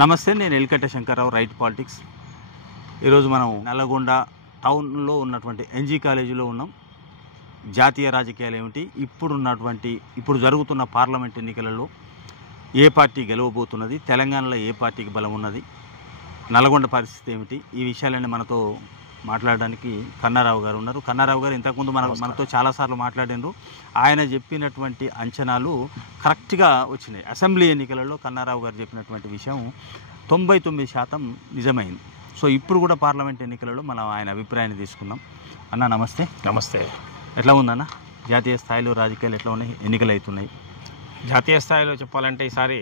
నమస్తే, నేను Elikatta Shankarrao, right politics. ఈరోజు మనం నల్లగొండ టౌన్లో ఉన్నటువంటి ఎన్జీ కాలేజీలో ఉన్నాం. జాతీయ రాజకీయాలు ఏమిటి, ఇప్పుడు జరుగుతున్న పార్లమెంట్ ఎన్నికలలో ఏ పార్టీ గెలవబోతున్నది, తెలంగాణలో ఏ పార్టీకి బలం ఉన్నది, నల్లగొండ పరిస్థితి ఏమిటి, ఈ విషయాలన్నీ మనతో మాట్లాడడానికి కన్నారావు గారు ఉన్నారు. కన్నారావు గారు ఇంతకుముందు మనతో చాలాసార్లు మాట్లాడినారు. ఆయన చెప్పినటువంటి అంచనాలు కరెక్ట్గా వచ్చినాయి. అసెంబ్లీ ఎన్నికలలో కన్నారావు గారు చెప్పినటువంటి విషయం 99% నిజమైంది. సో ఇప్పుడు కూడా పార్లమెంట్ ఎన్నికలలో మనం ఆయన అభిప్రాయాన్ని తీసుకున్నాం. అన్న నమస్తే. నమస్తే. ఎట్లా ఉందన్న జాతీయ స్థాయిలో రాజకీయాలు ఎట్లా ఉన్నాయి, ఎన్నికలు అవుతున్నాయి? జాతీయ స్థాయిలో చెప్పాలంటే ఈసారి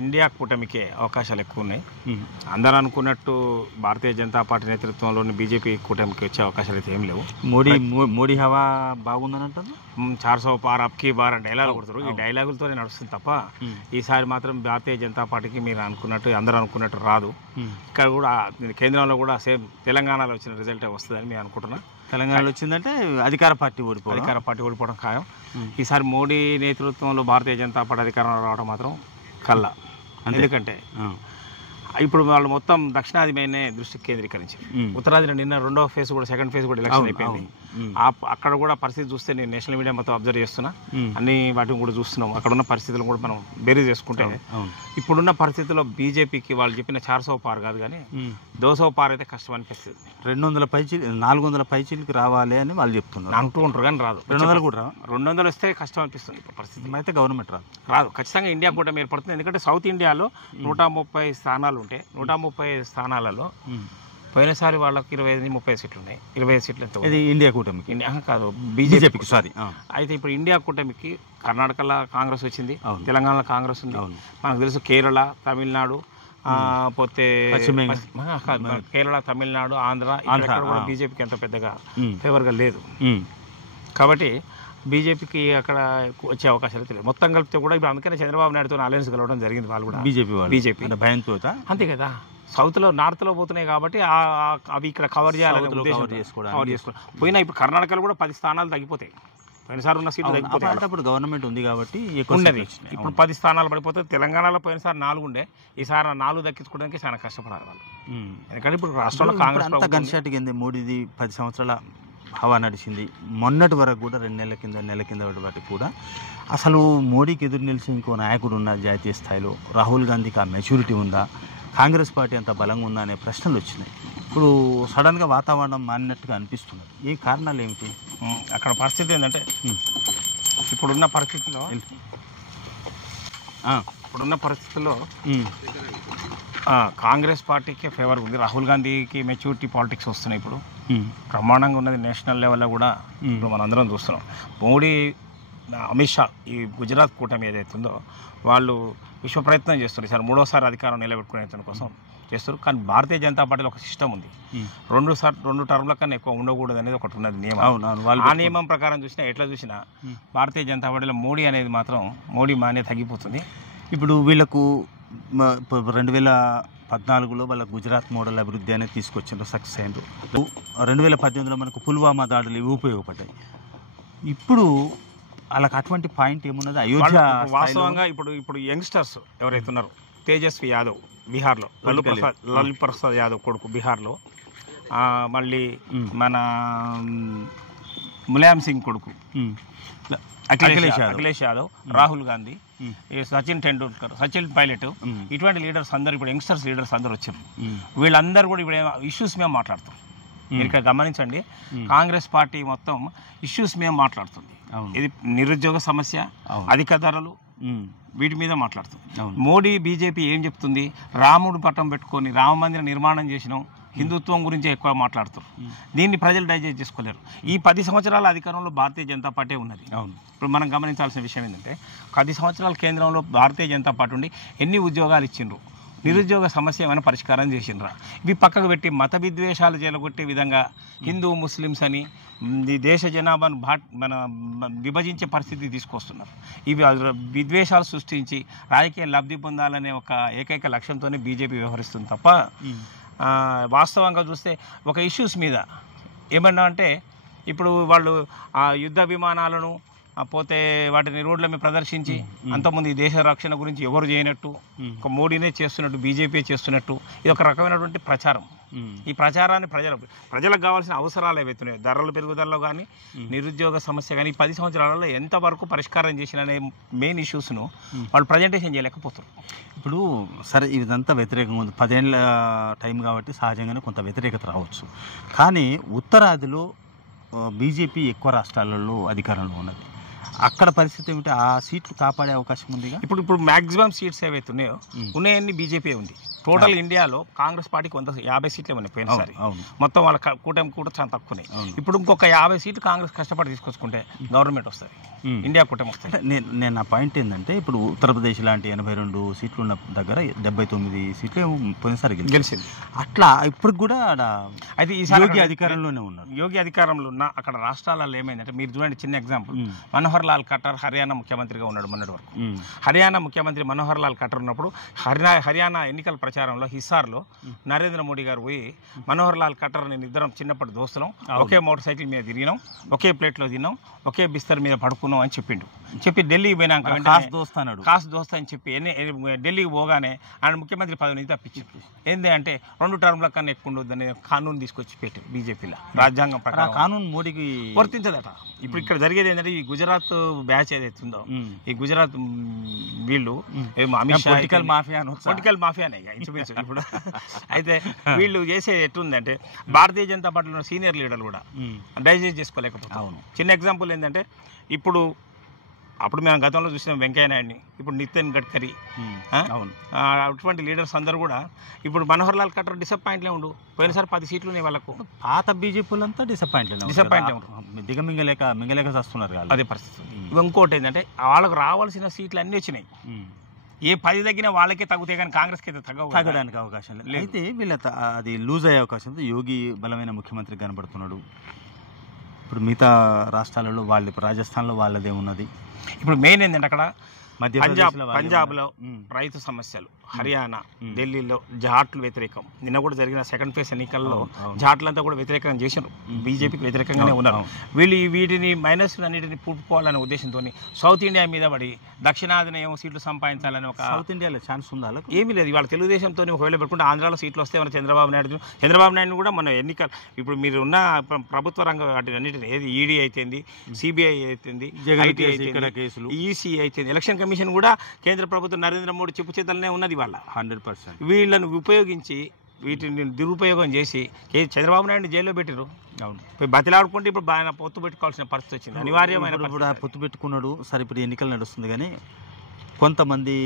ఇండియా కూటమికే అవకాశాలు ఎక్కువ ఉన్నాయి. అందరూ అనుకున్నట్టు భారతీయ జనతా పార్టీ నేతృత్వంలోని బీజేపీ కూటమికి వచ్చే అవకాశాలు అయితే ఏం లేవు. మోడీ హవా బాగుందని అంటారు. 400 పార్ అబ్కి బార్ అని డైలాగ్ కొడతారు. ఈ డైలాగులతోనే నడుస్తుంది తప్ప ఈసారి మాత్రం భారతీయ జనతా పార్టీకి మీరు అనుకున్నట్టు అందరూ అనుకున్నట్టు రాదు. ఇక్కడ కూడా కేంద్రంలో కూడా సేమ్ తెలంగాణలో వచ్చిన రిజల్టే వస్తుందని మేము అనుకుంటున్నాం. తెలంగాణలో వచ్చిందంటే అధికార పార్టీ ఓడిపోవడం ఖాయం. ఈసారి మోడీ నేతృత్వంలో భారతీయ జనతా పార్టీ అధికారంలో రావడం మాత్రం కల్లా. ఎందుకంటే ఇప్పుడు వాళ్ళు మొత్తం దక్షిణాది మీదనే దృష్టి కేంద్రీకరించారు. ఉత్తరాదిలో నిన్న రెండవ ఫేజ్ కూడా, సెకండ్ ఫేజ్ కూడా ఎలక్షన్ అయిపోయింది. అక్కడ కూడా పరిస్థితి చూస్తే నేను నేషనల్ మీడియా మొత్తం అబ్జర్వ్ చేస్తున్నా, అన్ని వాటిని కూడా చూస్తున్నాం. అక్కడ ఉన్న పరిస్థితులను కూడా మనం బేరీ చేసుకుంటే ఇప్పుడున్న పరిస్థితుల్లో బీజేపీకి వాళ్ళు చెప్పిన 400 పార్ కాదు కానీ 200 పార్ అయితే కష్టం అనిపిస్తుంది. 400 పైచీలకి రావాలి అని వాళ్ళు చెప్తున్నారు, అంటూ ఉంటారు కానీ రాదు. 200 కూడా 200 వస్తే కష్టం అనిపిస్తుంది. పరిస్థితి అయితే గవర్నమెంట్ రాదు. ఖచ్చితంగా ఇండియా కూటమి ఏర్పడుతుంది. ఎందుకంటే సౌత్ ఇండియాలో 130 స్థానాలు ఉంటే 130 స్థానాలలో పోయినసారి వాళ్ళకి 25-30 సీట్లు ఉన్నాయి. 25 సీట్లు ఎంత? ఇది ఇండియా కూటమికి కాదు, బీజేపీకి. సారీ. అయితే ఇప్పుడు ఇండియా కూటమికి కర్ణాటకలో కాంగ్రెస్ వచ్చింది, తెలంగాణలో కాంగ్రెస్ ఉంది, మనకు తెలుసు కేరళ, తమిళనాడు, పోతే కేరళ, తమిళనాడు, ఆంధ్ర కూడా బీజేపీకి ఎంత పెద్దగా ఫేవర్గా లేదు. కాబట్టి బీజేపీకి అక్కడ వచ్చే అవకాశాలు తెలియదు. మొత్తం కలిపితే కూడా ఇప్పుడు అందుకనే చంద్రబాబు నాయుడుతో అలయన్స్ కలవడం జరిగింది. వాళ్ళు కూడా బీజేపీ భయంతో, అంతే కదా. సౌత్లో నార్త్లో పోతున్నాయి కాబట్టి అవి ఇక్కడ కవర్ చేయాలని చేసుకోవడం పోయినా. ఇప్పుడు కర్ణాటకలో కూడా 10 స్థానాలు తగ్గిపోతాయి. పోయినసారి ఉన్న సీట్లు తగ్గిపోతాయి. అప్పుడు గవర్నమెంట్ ఉంది కాబట్టి ఉండేది. ఇప్పుడు 10 స్థానాలు పడిపోతే తెలంగాణలో పోయినసారి 4 ఉండే, ఈసారి 4 దక్కించుకోవడానికి చాలా కష్టపడాలి వాళ్ళు. ఎందుకంటే ఇప్పుడు రాష్ట్రంలో కాంగ్రెస్ గన్షాట్ కింద మోడీది 10 సంవత్సరాల హవా నడిచింది. మొన్నటి వరకు కూడా 2 నెలల కింద వాటికి కూడా అసలు మోడీకి ఎదురు నిలిచి ఇంకో నాయకుడు ఉన్న జాతీయ స్థాయిలో రాహుల్ గాంధీకి ఆ మెచ్యూరిటీ ఉందా, కాంగ్రెస్ పార్టీ అంత బలంగా ఉందా అనే ప్రశ్నలు వచ్చినాయి. ఇప్పుడు సడన్గా వాతావరణం మారినట్టుగా అనిపిస్తున్నది. ఏ కారణాలు ఏమిటి? అక్కడ పరిస్థితి ఏంటంటే ఇప్పుడున్న పరిస్థితుల్లో కాంగ్రెస్ పార్టీకే ఫేవర్ ఉంది. రాహుల్ గాంధీకి మెచ్యూరిటీ పాలిటిక్స్ వస్తున్నాయి. ఇప్పుడు బ్రహ్మాండంగా ఉన్నది. నేషనల్ లెవెల్లో కూడా ఇప్పుడు మనందరం చూస్తున్నాం. మోడీ, అమిత్ షా ఈ గుజరాత్ కూటమి ఏదైతే ఉందో వాళ్ళు విశ్వ ప్రయత్నం చేస్తారు. ఈసారి 3వ అధికారం నిలబెట్టుకునే కోసం చేస్తారు. కానీ భారతీయ జనతా పార్టీలో ఒక సిస్టమ్ ఉంది. 2 టర్మ్ల కన్నా ఎక్కువ ఉండకూడదు అనేది ఒకటి ఉన్నది నియమం. ఆ నియమం ప్రకారం ఎట్లా చూసినా భారతీయ జనతా పార్టీలో మోడీ అనేది మాత్రం మోడీ మానే తగ్గిపోతుంది. ఇప్పుడు వీళ్ళకు 2014లో వాళ్ళ గుజరాత్ మోడల్ అభివృద్ధి అనేది తీసుకొచ్చారు, సక్సెస్ అయ్యారు. 2018లో మనకు పుల్వామా దాడులు ఇవి ఉపయోగపడ్డాయి. ఇప్పుడు వాళ్ళకి అటువంటి పాయింట్ ఏమున్నది? అయోధ్య వాస్తవంగా ఇప్పుడు యంగ్స్టర్స్ ఎవరైతే ఉన్నారో, తేజస్వి యాదవ్ బీహార్లో, లల్లు ప్రసాద్ యాదవ్ కొడుకు బీహార్లో, మళ్ళీ మన ములాయం సింగ్ కొడుకు అఖిలేష్ యాదవ్, రాహుల్ గాంధీ, సచిన్ టెండూల్కర్, సచిన్ పైలట్, ఇటువంటి లీడర్స్ అందరూ ఇప్పుడు యంగ్స్టర్స్ లీడర్స్ అందరూ వచ్చారు. వీళ్ళందరూ కూడా ఇప్పుడు ఇష్యూస్ మేము మాట్లాడుతాం. మీరు ఇక్కడ గమనించండి, కాంగ్రెస్ పార్టీ మొత్తం ఇష్యూస్ మేము మాట్లాడుతుంది. ఇది నిరుద్యోగ సమస్య, అధిక ధరలు, వీటి మీద మాట్లాడుతుంది. మోడీ బీజేపీ ఏం చెప్తుంది? రాముడు పట్టం పెట్టుకొని రామ మందిర నిర్మాణం చేసినాం, హిందుత్వం గురించి ఎక్కువ మాట్లాడుతారు. దీన్ని ప్రజలు డైజెస్ట్ చేసుకోలేరు. ఈ 10 సంవత్సరాల అధికారంలో భారతీయ జనతా పార్టీ ఉన్నది. ఇప్పుడు మనం గమనించాల్సిన విషయం ఏంటంటే 10 సంవత్సరాల కేంద్రంలో భారతీయ జనతా పార్టీ ఉండి ఎన్ని ఉద్యోగాలు ఇచ్చిండ్రు, నిరుద్యోగ సమస్య ఏమైనా పరిష్కారం చేసిండ్రా? ఇవి పక్కకు పెట్టి మత విద్వేషాలు చేలగొట్టే విధంగా హిందూ ముస్లిమ్స్ అని ఈ దేశ జనాభాను విభజించే పరిస్థితి తీసుకొస్తున్నారు. ఇవి విద్వేషాలు సృష్టించి రాజకీయ లబ్ధి పొందాలనే ఒక ఏకైక లక్ష్యంతోనే బీజేపీ వ్యవహరిస్తుంది తప్ప వాస్తవంగా చూస్తే ఒక ఇష్యూస్ మీద ఏమన్నా అంటే ఇప్పుడు వాళ్ళు ఆ యుద్ధ విమానాలను పోతే వాటిని రోడ్ల మీద ప్రదర్శించి అంతకుముందు ఈ దేశ రక్షణ గురించి ఎవరు చేయనట్టు, ఒక మోడీనే చేస్తున్నట్టు, బీజేపీ చేస్తున్నట్టు, ఇది ఒక రకమైనటువంటి ప్రచారం. ఈ ప్రచారాన్ని ప్రజలకు కావాల్సిన అవసరాలు ఏవైతున్నాయో, ధరల పెరుగుదలలో కానీ, నిరుద్యోగ సమస్య కానీ, 10 సంవత్సరాలలో ఎంతవరకు పరిష్కారం చేసిన అనే మెయిన్ ఇష్యూస్ను వాళ్ళు ప్రజెంటేషన్ చేయలేకపోతారు. ఇప్పుడు సరే ఇదంతా వ్యతిరేకంగా ఉంది, 10 ఏళ్ళ టైం కాబట్టి సహజంగానే కొంత వ్యతిరేకత రావచ్చు. కానీ ఉత్తరాదిలో బీజేపీ ఎక్కువ రాష్ట్రాలలో అధికారంలో ఉన్నది. అక్కడ పరిస్థితి ఏమిటి? ఆ సీట్లు కాపాడే అవకాశం ఉంది. ఇప్పుడు మ్యాక్సిమం సీట్స్ ఏవైతే ఉన్నాయో ఉన్నాయన్నీ బీజేపీ ఉంది. టోటల్ ఇండియాలో కాంగ్రెస్ పార్టీకి 50 సీట్లే ఉన్నాయి పోయినసారి. మొత్తం వాళ్ళ కూటమి కూడా చాలా తక్కువనే. ఇప్పుడు ఇంకొక 50 సీట్లు కాంగ్రెస్ కష్టపడి తీసుకొచ్చుకుంటే గవర్నమెంట్ వస్తుంది, ఇండియా కూటమి వస్తుంది. నేను నా పాయింట్ ఏంటంటే, ఇప్పుడు ఉత్తరప్రదేశ్ లాంటి 82 సీట్లు ఉన్న దగ్గర 79 సీట్లు పోయినసారి గెలిచింది. అట్లా ఇప్పుడు కూడా అయితే ఈసారి యోగి అధికారంలోనే ఉన్నారు. యోగి అధికారంలో ఉన్న అక్కడ రాష్ట్రాలలో ఏమైందంటే, మీరు చూడండి చిన్న ఎగ్జాంపుల్, మనోహర్ లాల్ ఖట్టర్ హర్యానా ముఖ్యమంత్రిగా ఉన్నాడు మొన్నటి వరకు. హర్యానా ముఖ్యమంత్రి మనోహర్ లాల్ ఖట్టర్ ఉన్నప్పుడు హర్యానా ఎన్నికల ప్రచారంలో హిస్సార్లో నరేంద్ర మోడీ గారు పోయి, మనోహర్ లాల్ ఖట్టర్ నేను ఇద్దరం చిన్నప్పటి దోస్తులం, ఒకే మోటార్ సైకిల్ మీద తిరిగినాం, ఒకే ప్లేట్లో తిన్నాం, ఒకే బిస్తర్ మీద పడుకున్నాం అని చెప్పిండు. చెప్పి ఢిల్లీకి పోయినాక కాసు దోస్తా అని చెప్పి ఢిల్లీకి పోగానే ఆయన ముఖ్యమంత్రి పదవి నుంచి తప్పించారు. ఏంటి అంటే 2 టర్మ్ల కన్నా ఎక్కువ ఉండొద్దని కానూన్ తీసుకొచ్చి పెట్టారు బీజేపీలో. రాజ్యాంగం ప్రకారం కానూన్ మోడీకి వర్తించదట. ఇప్పుడు ఇక్కడ జరిగేది ఏంటంటే, ఈ గుజరాత్ బ్యాచ్ ఏదైతే ఉందో, ఈ గుజరాత్ వీళ్ళు అమిత్ షా పొలిటికల్ మాఫియానే ఇంచుమించు ఇప్పుడు. అయితే వీళ్ళు చేసేది ఎట్లుందంటే, భారతీయ జనతా పార్టీలో సీనియర్ లీడర్లు కూడా డైజెస్ట్ చేసుకోలేకపోతారు. చిన్న ఎగ్జాంపుల్ ఏంటంటే, అప్పుడు మేము గతంలో చూసినాం వెంకయ్య నాయుడిని, ఇప్పుడు నితిన్ గడ్కరీ, అటువంటి లీడర్స్ అందరూ కూడా ఇప్పుడు మనోహర్ లాల్ ఖట్టర్ డిసప్పాయింట్లే ఉండు. పోయినసారి 10 సీట్లు ఉన్నాయి వాళ్ళకు. పాత బీజేపీలంతా డిసప్పాయింట్ మింగలేక వస్తున్నారు. అదే పరిస్థితి. ఇంకోటి ఏంటంటే, వాళ్ళకు రావాల్సిన సీట్లు అన్నీ వచ్చినాయి. ఏ 10 తగ్గినా వాళ్ళకే తగ్గుతాయి, కానీ కాంగ్రెస్కి అయితే తగ్గడానికి అవకాశం లేదు. అయితే వీళ్ళ అది లూజ్ అయ్యే అవకాశం ఉంది. యోగి బలమైన ముఖ్యమంత్రి కనబడుతున్నాడు. ఇప్పుడు మిగతా రాష్ట్రాలలో వాళ్ళు, రాజస్థాన్లో వాళ్ళదే ఉన్నది. ఇప్పుడు మెయిన్ ఏంటంటే, అక్కడ పంజాబ్లో రైతు సమస్యలు, హర్యానా, ఢిల్లీలో జాట్లు వ్యతిరేకం. నిన్న కూడా జరిగిన సెకండ్ ఫేజ్ ఎన్నికల్లో జాట్లంతా కూడా వ్యతిరేకంగా చేశారు, బీజేపీకి వ్యతిరేకంగానే ఉన్నారు. వీటిని మైనస్లు అన్నిటిని పూడుకోవాలనే ఉద్దేశంతో సౌత్ ఇండియా మీద పడి దక్షిణాదిన ఏమో సీట్లు సంపాదించాలని ఒక. సౌత్ ఇండియాలో ఛాన్స్ ఉందా? ఏమీ లేదు. ఇవాళ తెలుగుదేశంతో ఒకవేళ పెట్టుకుంటే ఆంధ్రాలో సీట్లు వస్తే మన చంద్రబాబు నాయుడు కూడా మన ఎన్నికలు, ఇప్పుడు మీరు ఉన్న ప్రభుత్వ రంగ వాటి అన్నిటిని, ఏది ఈడీ అయితేంది, సిబిఐ అయితేంది, ఐటీ అయితే, ఈసీ అయితే, ఎలక్షన్ కమిషన్ కూడా కేంద్ర ప్రభుత్వం నరేంద్ర మోడీ చెప్పు చేతలనే ఉన్నది. వాళ్ళ 100% వీళ్ళను ఉపయోగించి, వీటిని దురుపయోగం చేసి చంద్రబాబు నాయుడు జైల్లో పెట్టారు. బతిలాడుకుంటే ఇప్పుడు బాగా పొత్తు పెట్టుకోవాల్సిన పరిస్థితి వచ్చింది. అనివార్యమైన పొత్తు పెట్టుకున్నాడు. సరే, ఇప్పుడు ఎన్నికలు నడుస్తుంది, కానీ కొంతమంది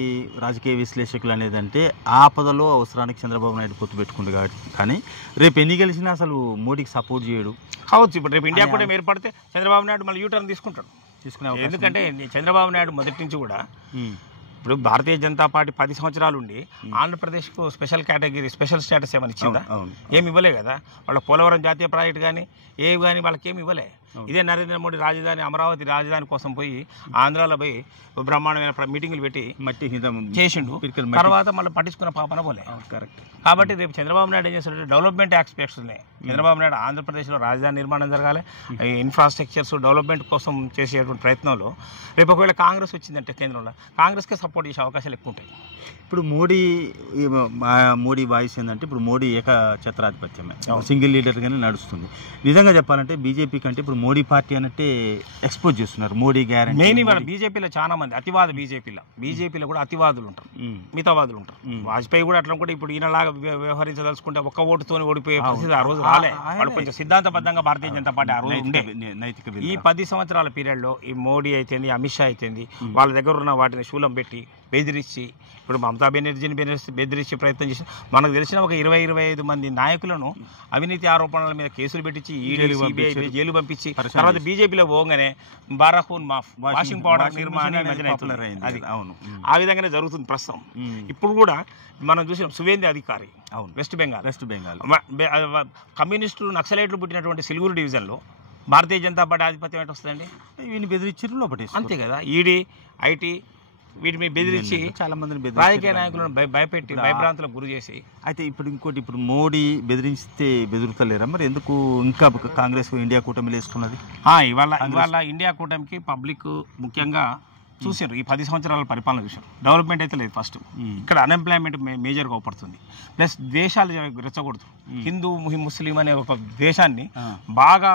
రాజకీయ విశ్లేషకులు అనేది అంటే, ఆపదలో అవసరానికి చంద్రబాబు నాయుడు పొత్తు పెట్టుకుంది కాబట్టి, కానీ రేపు ఎన్ని గెలిచినా అసలు మోడీకి సపోర్ట్ చేయడు కావచ్చు. ఇప్పుడు రేపు ఇండియా కూడా ఏర్పడితే చంద్రబాబు నాయుడు మళ్ళీ యూటర్న్ తీసుకుంటాడు. ఎందుకంటే చంద్రబాబు నాయుడు మొదటి నుంచి కూడా, ఇప్పుడు భారతీయ జనతా పార్టీ 10 సంవత్సరాలు ఉండి ఆంధ్రప్రదేశ్కు స్పెషల్ కేటగిరీ, స్పెషల్ స్టేటస్ ఏమైనా ఇచ్చిందా? ఏమి ఇవ్వలే కదా. వాళ్ళ పోలవరం జాతీయ ప్రాజెక్ట్ కానీ ఏవి కానీ వాళ్ళకి ఏమి ఇవ్వలే. ఇదే నరేంద్ర మోడీ రాజధాని, అమరావతి రాజధాని కోసం పోయి ఆంధ్రాలో పోయి బ్రహ్మాండమైన మీటింగులు పెట్టి మట్టి చేసిండు. తర్వాత మళ్ళీ పట్టించుకున్న పాపన పోలే. కరెక్ట్. కాబట్టి రేపు చంద్రబాబు నాయుడు ఏం చేస్తాడంటే, డెవలప్మెంట్ ఆస్పెక్ట్స్ ఉన్నాయి. చంద్రబాబు నాయుడు ఆంధ్రప్రదేశ్లో రాజధాని నిర్మాణం జరగాలి, ఇన్ఫ్రాస్ట్రక్చర్స్ డెవలప్మెంట్ కోసం చేసేటువంటి ప్రయత్నంలో రేపు ఒకవేళ కాంగ్రెస్ వచ్చిందంటే కేంద్రంలో కాంగ్రెస్కే సపోర్ట్ చేసే అవకాశాలు ఎక్కువ ఉంటాయి. ఇప్పుడు మోడీ వాయిస్ ఏంటంటే, ఇప్పుడు మోడీ ఏకఛత్రాధిపత్యమే, సింగిల్ లీడర్గానే నడుస్తుంది. నిజంగా చెప్పాలంటే బీజేపీ కంటే ఇప్పుడు మోడీ పార్టీ అన్నట్టే ఎక్స్పోజ్ చేస్తున్నారు. మోడీ గ్యారెంటీ మెయిన్ ఇవాళ బీజేపీలో చాలా మంది అతివాద బీజేపీలో కూడా అతివాదులు ఉంటారు, మితవాదులు ఉంటారు. వాజ్పేయి కూడా అట్లా కూడా ఇప్పుడు ఈయనలాగా వ్యవహరించదలుచుకుంటే ఒక్క ఓటుతో ఓడిపోయే పరిస్థితి ఆ రోజు రాలే. వాళ్ళు కొంచెం సిద్ధాంతబద్ధంగా భారతీయ జనతా పార్టీ ఆ రోజు ఉండే. ఈ 10 సంవత్సరాల పీరియడ్లో ఈ మోడీ అయితేంది, అమిత్ షా అయితేంది, వాళ్ళ దగ్గర ఉన్న వాటిని శూలం పెట్టి బెదిరించి, ఇప్పుడు మమతా బెనర్జీని బెదిరించే ప్రయత్నం చేసి, మనకు తెలిసిన ఒక 20-25 మంది నాయకులను అవినీతి ఆరోపణల మీద కేసులు పెట్టించి సిబిఐ జైలు పంపించి, తర్వాత బీజేపీలో పోగానే బారాఖూన్ మాఫ్, వాషింగ్ పౌడర్ నిర్మాణం అది ఆ విధంగానే జరుగుతుంది ప్రస్తుతం. ఇప్పుడు కూడా మనం చూసిన సువేంద్ర అధికారి వెస్ట్ బెంగాల్ కమ్యూనిస్టులు నక్సలైట్లు పుట్టినటువంటి సిలిగురు డివిజన్లో భారతీయ జనతా పార్టీ ఆధిపత్యం ఏంటి వస్తుందండి? వీని బెదిరించారు లోపటి, అంతే కదా. ఈడీ, ఐటీ, వీటిని బెదిరించి చాలా మందిని రాజకీయ నాయకులను భయపెట్టి భయభ్రాంతులకు గురి చేసి. అయితే ఇప్పుడు మోడీ బెదిరిస్తే బెదురుతలేరా మరి? ఎందుకు ఇంకా కాంగ్రెస్ ఇండియా కూటమిలో వేసుకున్నది? ఇవాళ ఇండియా కూటమికి పబ్లిక్ ముఖ్యంగా చూసారు, ఈ 10 సంవత్సరాల పరిపాలన చూసారు. డెవలప్మెంట్ అయితే లేదు. ఫస్ట్ ఇక్కడ అన్ఎంప్లాయ్మెంట్ మేజర్గా అవపడుతుంది. ప్లస్ దేశాలు రెచ్చగొడుతుంది. హిందూ ముస్లిం అనే ఒక దేశాన్ని బాగా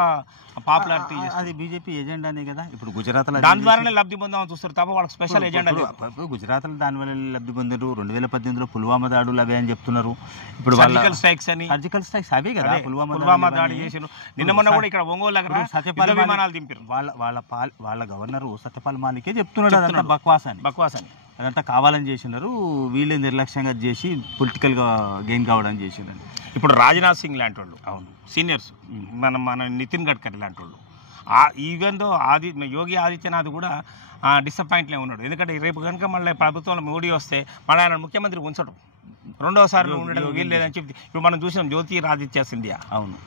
పాపులారిటీ. అది బీజేపీ ఎజెండానే కదా. ఇప్పుడు గుజరాత్లో దాని ద్వారానే లబ్ధి పొందామని చూస్తారు తప్ప వాళ్ళకి స్పెషల్ ఎజెండా లేదు. గుజరాత్లో దానివల్ల లబ్ధి పొందారు. 2018లో పుల్వామా దాడులు అవే అని చెప్తున్నారు. ఇప్పుడు సర్జికల్ స్ట్రైక్స్ అవే కదా. పుల్వామా దాడి చేసారు. నిన్న మొన్న కూడా ఇక్కడ ఒంగోలు దగ్గర సత్యపాల్ విమానాలు దింపారు. వాళ్ళ గవర్నర్ సత్యపాల్ మాలికే చెప్తున్నాడు అదంతా బక్వాస్ అని. అదంతా కావాలని చేసినారు. వీళ్ళే నిర్లక్ష్యంగా చేసి పొలిటికల్గా గెయిన్ కావడానికి చేసినారు. ఇప్పుడు రాజ్నాథ్ సింగ్ లాంటి వాళ్ళు, అవును, సీనియర్స్, మన నితిన్ గడ్కరీ లాంటి వాళ్ళు, ఈవెన్ దో యోగి ఆదిత్యనాథ్ కూడా డిసప్పాయింట్లే ఉన్నాడు. ఎందుకంటే రేపు కనుక మళ్ళీ ప్రభుత్వంలో మోడీ వస్తే మళ్ళీ ఆయన ముఖ్యమంత్రి ఉంచడం, రెండోసారి ఉండడం వీలు లేదని చెప్పి ఇప్పుడు మనం చూసినాం. జ్యోతిరాదిత్య సింధియా, అవును,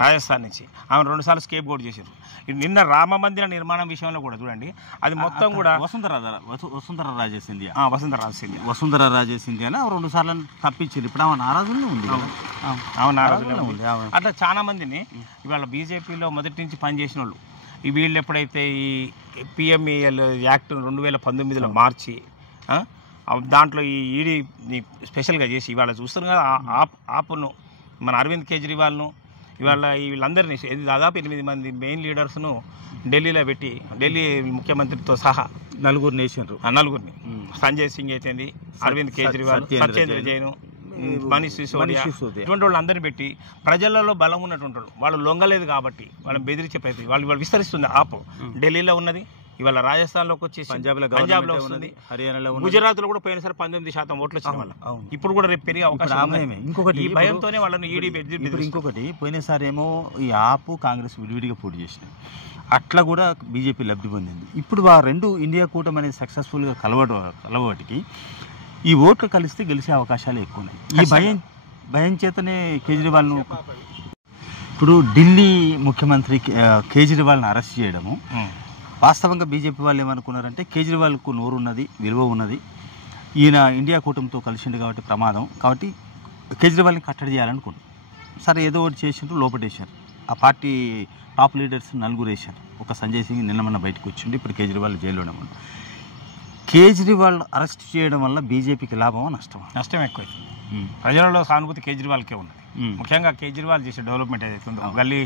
రాజస్థాన్ నుంచి ఆమె 2 సార్లు స్కేప్ బోర్డ్ చేశారు. నిన్న రామ మందిర నిర్మాణం విషయంలో కూడా చూడండి, అది మొత్తం కూడా వసుంధర రాజే సింధియా 2 సార్లు తప్పించారు. ఇప్పుడు ఆమె నారాజునే ఉంది. అట్లా చాలా మందిని ఇవాళ బీజేపీలో మొదటి నుంచి పనిచేసిన వాళ్ళు వీళ్ళు ఎప్పుడైతే ఈ పిఎంఈఎల్ యాక్ట్ 2019లో మార్చి దాంట్లో ఈ ఈడీ స్పెషల్గా చేసి ఇవాళ చూస్తున్నారు కదా. ఆపును మన అరవింద్ కేజ్రీవాల్ను ఇవాళ వీళ్ళందరినీ దాదాపు 8 మంది మెయిన్ లీడర్స్ను ఢిల్లీలో పెట్టి, ఢిల్లీ ముఖ్యమంత్రితో సహా నలుగురిని సంజయ్ సింగ్ అయితేంది, అరవింద్ కేజ్రీవాల్, సత్యేంద్ర జైన్, మనీష్ సిసోడియా, ఇటువంటి వాళ్ళు అందరిని పెట్టి ప్రజలలో బలం ఉన్నటువంటి వాళ్ళు లొంగలేదు కాబట్టి వాళ్ళని బెదిరించే ప్రయత్నం వాళ్ళు విస్తరిస్తుంది. ఆపు ఢిల్లీలో ఉన్నది, ఇవాళ రాజస్థాన్లోకి వచ్చేసి పంజాబ్లో వస్తుంది, హర్యానాలో, గుజరాత్లో కూడా పోయినసారి 19% ఓట్లు వచ్చిన వాళ్ళ. ఇప్పుడు కూడా రేపు పెరిగే అవకాశం. ఇంకొకటి భయంతోనే వాళ్ళని ఈడీ బెదిరి. ఇంకొకటి పోయినసారి ఏమో ఈ ఆపు కాంగ్రెస్ విడివిడిగా పోటీ చేసినాయి. అట్లా కూడా బీజేపీ లబ్ధి పొందింది. ఇప్పుడు ఆ 2 ఇండియా కూటమి అనేది సక్సెస్ఫుల్గా కలవటికి ఈ ఓట్లు కలిస్తే గెలిచే అవకాశాలు ఎక్కువ ఉన్నాయి. ఈ భయం చేతనే కేజ్రీవాల్ను, ఇప్పుడు ఢిల్లీ ముఖ్యమంత్రి కేజ్రీవాల్ని అరెస్ట్ చేయడము, వాస్తవంగా బీజేపీ వాళ్ళు ఏమనుకున్నారంటే కేజ్రీవాల్కు నోరు ఉన్నది, విలువ ఉన్నది, ఈయన ఇండియా కూటమితో కలిసిండు కాబట్టి ప్రమాదం, కాబట్టి కేజ్రీవాల్ని కట్టడి చేయాలనుకున్నారు. సరే ఏదో ఒకటి చేసిండ్రు, లోపటేశారు. ఆ పార్టీ టాప్ లీడర్స్ 4 వేశారు. ఒక సంజయ్ సింగ్ నిన్న బయటకు వచ్చిండు. ఇప్పుడు కేజ్రీవాల్ జైల్లోనే ఉన్నాడు. కేజ్రీవాల్ అరెస్ట్ చేయడం వల్ల బీజేపీకి లాభమా నష్టమా? నష్టం ఎక్కువైతుంది. ప్రజలలో సానుభూతి కేజ్రీవాల్కే ఉన్నది. ముఖ్యంగా కేజ్రీవాల్ చేసే డెవలప్మెంట్ ఏదైతే ఉందో, గల్లీ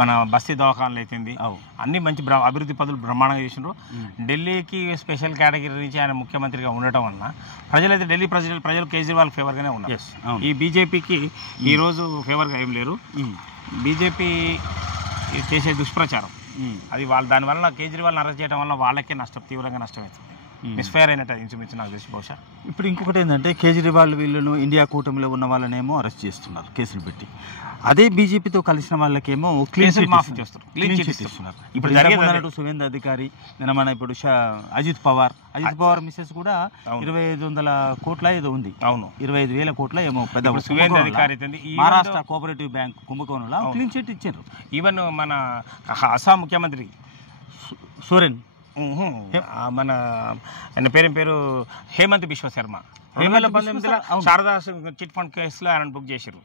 మన బస్తీ దవాఖానలు అయితుంది, అన్ని మంచి అభివృద్ధి పనులు బ్రహ్మాండంగా చేసిండ్రు. ఢిల్లీకి స్పెషల్ కేటగిరీ నుంచి ఆయన ముఖ్యమంత్రిగా ఉండటం వలన ప్రజలైతే ఢిల్లీ ప్రజలు కేజ్రీవాల్ ఫేవర్గానే ఉన్నారు. ఈ బీజేపీకి ఈరోజు ఫేవర్గా ఏం లేరు. బీజేపీ చేసే దుష్ప్రచారం అది దానివల్ల కేజ్రీవాల్ని అరెస్ట్ చేయడం వల్ల వాళ్ళకే తీవ్రంగా నష్టమవుతుంది. మిస్ఫైర్ అయినట్టు ఇంచుమించు నాకు తెలిసి బహుశా. ఇప్పుడు ఇంకొకటి ఏంటంటే కేజ్రీవాల్ వీళ్ళను ఇండియా కూటమిలో ఉన్న వాళ్ళనేమో అరెస్ట్ చేస్తున్నారు కేసులు పెట్టి, అదే బీజేపీతో కలిసిన వాళ్ళకేమో క్లీన్ చిట్ మాఫీ చేస్తారు, క్లీన్ చిట్ ఇస్తున్నారు. ఇప్పుడు జరిగేది సువేంద్ర అధికారి, మన ఇప్పుడు అజిత్ పవార్ మిస్సెస్ కూడా 2500 కోట్ల ఏదో ఉంది. అవును, 25,000 కోట్ల ఏమో పెద్ద సువేంద్ర అధికారి మహారాష్ట్ర కోఆపరేటివ్ బ్యాంక్ కుంభకోణంలో క్లీన్ చిట్ ఇచ్చారు. ఈవెన్ మన అస్సాం ముఖ్యమంత్రి సోరెన్, మన ఆయన పేరు హేమంత్ బిశ్వ శర్మ 2019లో శారదా చిట్ ఫండ్ కేసులో ఆయన బుక్ చేశారు.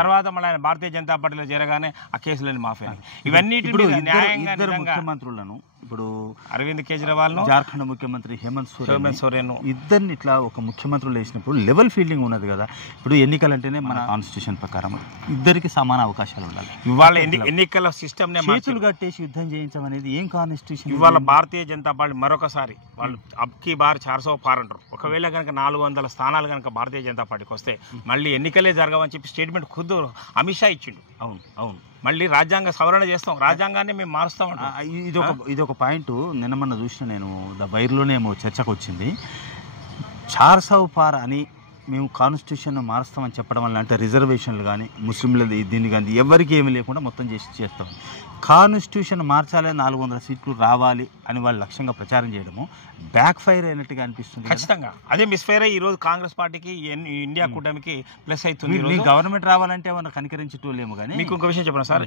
తర్వాత మళ్ళీ ఆయన భారతీయ జనతా పార్టీలో చేరగానే ఆ కేసులని మాఫీ. ఇవన్నీ ముఖ్యమంత్రులను ఇప్పుడు అరవింద్ కేజ్రీవాల్, జార్ఖండ్ ముఖ్యమంత్రి హేమంత్ సోరెన్ ఇద్దరిని ఇట్లా ఒక ముఖ్యమంత్రులు వేసినప్పుడు లెవెల్ ఫీల్డింగ్ ఉన్నది కదా. ఇప్పుడు ఎన్నికలంటేనే మన కాన్స్టిట్యూషన్ ప్రకారం ఇద్దరికి సమాన అవకాశాలు ఉండాలి. ఇవాళ ఎన్నికల సిస్టమ్ చేతులు కట్టేసి యుద్ధం చేయించడం అనేది ఏం కాన్స్టిట్యూషన్? ఇవాళ భారతీయ జనతా పార్టీ మరొకసారి వాళ్ళు అబ్కి బార్ 400 పార్ అంటారు. ఒకవేళ కనుక 400 స్థానాలు కనుక భారతీయ జనతా పార్టీకి వస్తే మళ్ళీ ఎన్నికలే జరగవని చెప్పి స్టేట్మెంట్ ఖుద్దు అమిత్ షా ఇచ్చిండు. అవును, మళ్ళీ రాజ్యాంగ సవరణ చేస్తాం, రాజ్యాంగాన్ని మేము మారుస్తాం. ఇది ఒక పాయింట్ నిన్న మొన్న చూసిన నేను ద వైర్లోనే ఏమో చర్చకు వచ్చింది. 400 పార్ అని మేము కాన్స్టిట్యూషన్ మారుస్తామని చెప్పడం వల్ల, అంటే రిజర్వేషన్లు కానీ ముస్లింలది దీన్ని కానీ ఎవరికి ఏమీ లేకుండా మొత్తం చేస్తాం. కాన్స్టిట్యూషన్ మార్చాలి, 400 సీట్లు రావాలి అని వాళ్ళు లక్ష్యంగా ప్రచారం చేయడము బ్యాక్ ఫైర్ అయినట్టుగా అనిపిస్తుంది. ఖచ్చితంగా అదే మిస్ఫైర్ అయ్యి ఈరోజు కాంగ్రెస్ పార్టీకి ఇండియా కూటమికి ప్లస్ అవుతుంది. గవర్నమెంట్ రావాలంటే ఏమన్నా కనికరించటోలేము. కానీ మీకు ఇంకో విషయం చెప్పను సార్,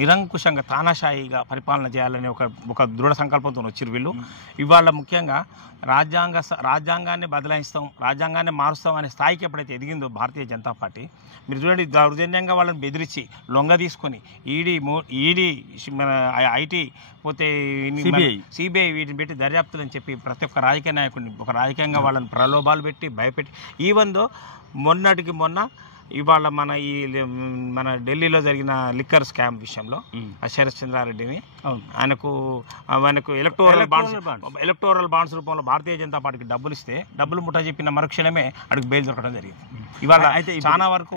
నిరంకుశంగా తానాషాయిగా పరిపాలన చేయాలనే ఒక దృఢ సంకల్పంతో వచ్చారు వీళ్ళు. ఇవాళ ముఖ్యంగా రాజ్యాంగాన్ని బదలాయిస్తాం, రాజ్యాంగాన్ని మారుస్తాం అనే స్థాయికి ఎప్పుడైతే ఎదిగిందో భారతీయ జనతా పార్టీ, మీరు చూడండి దౌర్జన్యంగా వాళ్ళని బెదిరించి లొంగ తీసుకొని ఈడీ మన ఐటీ పోతే సిబిఐ వీటిని పెట్టి దర్యాప్తులు అని చెప్పి ప్రతి ఒక్క రాజకీయ నాయకుడిని ఒక రాజకీయంగా వాళ్ళని ప్రలోభాలు పెట్టి భయపెట్టి, ఈవెన్ దో మొన్నటికి మొన్న ఇవాళ మన ఢిల్లీలో జరిగిన లిక్కర్ స్కామ్ విషయంలో శరత్ చంద్రారెడ్డిని ఆయనకు ఎలక్టోరల్ బాండ్స్ రూపంలో భారతీయ జనతా పార్టీకి డబ్బులు ఇస్తే డబ్బులు ముఠా చెప్పిన మరుక్షణమే అడిగి బెయిల్ దొరకడం జరిగింది. ఇవాళ అయితే చాలా వరకు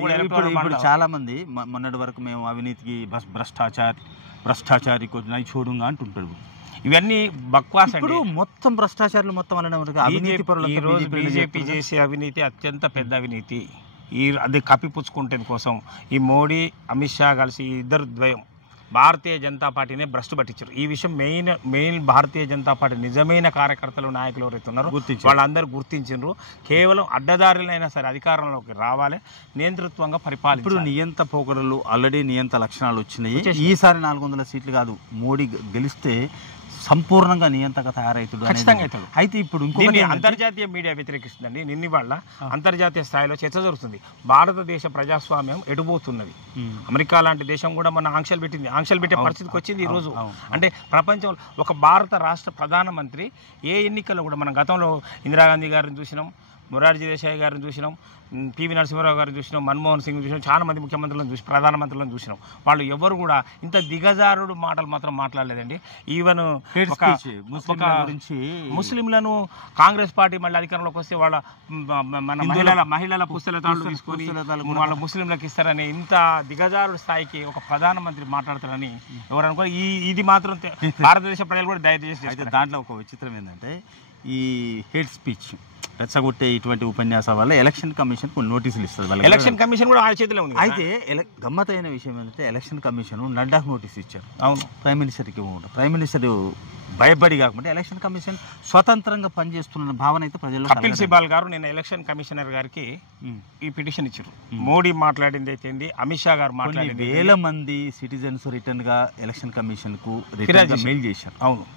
చాలా మంది మొన్నటి వరకు మేము అవినీతికి భ్రష్టాచారి కొద్ది చూడుగా అంటుంటాడు. ఇవన్నీ బక్వాస్. ఇప్పుడు మొత్తం భ్రష్టాచారులు మొత్తం అవినీతి బీజేపీ చేసే అవినీతి అత్యంత పెద్ద అవినీతి. అది కప్పిపుచ్చుకుంటే కోసం ఈ మోడీ అమిత్ షా కలిసి ఇద్దరు ద్వయం భారతీయ జనతా పార్టీనే భ్రష్టు పట్టించారు. ఈ విషయం మెయిన్ భారతీయ జనతా పార్టీ నిజమైన కార్యకర్తలు నాయకులు ఎవరైతే ఉన్నారో వాళ్ళందరూ గుర్తించారు. కేవలం అడ్డదారులైనా సరే అధికారంలోకి రావాలి, నియంతృత్వంగా పరిపాలన. ఇప్పుడు నియంత పోకడలు ఆల్రెడీ నియంత లక్షణాలు వచ్చినాయి. ఈసారి 400 సీట్లు కాదు, మోడీ గెలిస్తే సంపూర్ణంగా నియంతగా తయారవుతాడు, ఖచ్చితంగా అవుతాడు. అయితే ఇప్పుడు అంతర్జాతీయ మీడియా వ్యతిరేకిస్తుందండి. నిన్న వాళ్ళ అంతర్జాతీయ స్థాయిలో చర్చ జరుగుతుంది. భారతదేశ ప్రజాస్వామ్యం ఎటుపోతున్నది. అమెరికా లాంటి దేశం కూడా మన ఆంక్షలు పెట్టే పరిస్థితికి వచ్చింది ఈ రోజు. అంటే ప్రపంచంలో ఒక భారత రాష్ట్ర ప్రధానమంత్రి ఏ ఎన్నికల్లో కూడా మనం గతంలో ఇందిరాగాంధీ గారిని చూసినాం, మొరార్జీ దేశాయ్ గారిని చూసినాం, పివి నరసింహారావు గారిని చూసినాం, మన్మోహన్ సింగ్ చూసినాం, చాలా మంది ముఖ్యమంత్రులను ప్రధానమంత్రులను చూసినాం. వాళ్ళు ఎవరు కూడా ఇంత దిగజారుడు మాటలు మాత్రం మాట్లాడలేదండి. ఈవెన్ ముస్లింలను కాంగ్రెస్ పార్టీ మళ్ళీ అధికారంలోకి వస్తే వాళ్ళ మహిళల పుస్తలతాళ్ళు తీసుకొని వాళ్ళ ముస్లింలకు ఇస్తారని ఇంత దిగజారుడు స్థాయికి ఒక ప్రధానమంత్రి మాట్లాడతారని ఎవరు అనుకో. ఇది మాత్రం భారతదేశ ప్రజలు కూడా దయచేసి. దాంట్లో ఒక విచిత్రం ఏంటంటే ఈ హేట్ స్పీచ్ రెచ్చగొట్టే ఇటువంటి ఉపన్యాసాల వల్ల ఎలక్షన్ కమిషన్ కొన్ని నోటీసులు ఇస్తుంది. ఎలక్షన్ కమిషన్ కూడా ఆయన చేతిలో ఉంది. అయితే గమ్మతైన విషయం ఏంటంటే ఎలక్షన్ కమిషన్ నడ్డాకు నోటీస్ ఇచ్చారు. అవును, ప్రైమ్ మినిస్టర్కి ప్రైమ్ మినిస్టర్ భయపడి కాకుండా ఎలక్షన్ కమిషన్ స్వతంత్రంగా పనిచేస్తున్న భావన అయితే ప్రజల్లో. కపిల్ సిబాల్ గారు నిన్న ఎలక్షన్ కమిషనర్ గారికి ఈ పిటిషన్ ఇచ్చారు. మోడీ మాట్లాడింది అయితే అమిత్ షా గారు మాట్లాడింది. వేల మంది సిటిజన్స్ రిటర్న్ గా ఎలక్షన్ కమిషన్ కు మెయిల్ చేశారు. అవును,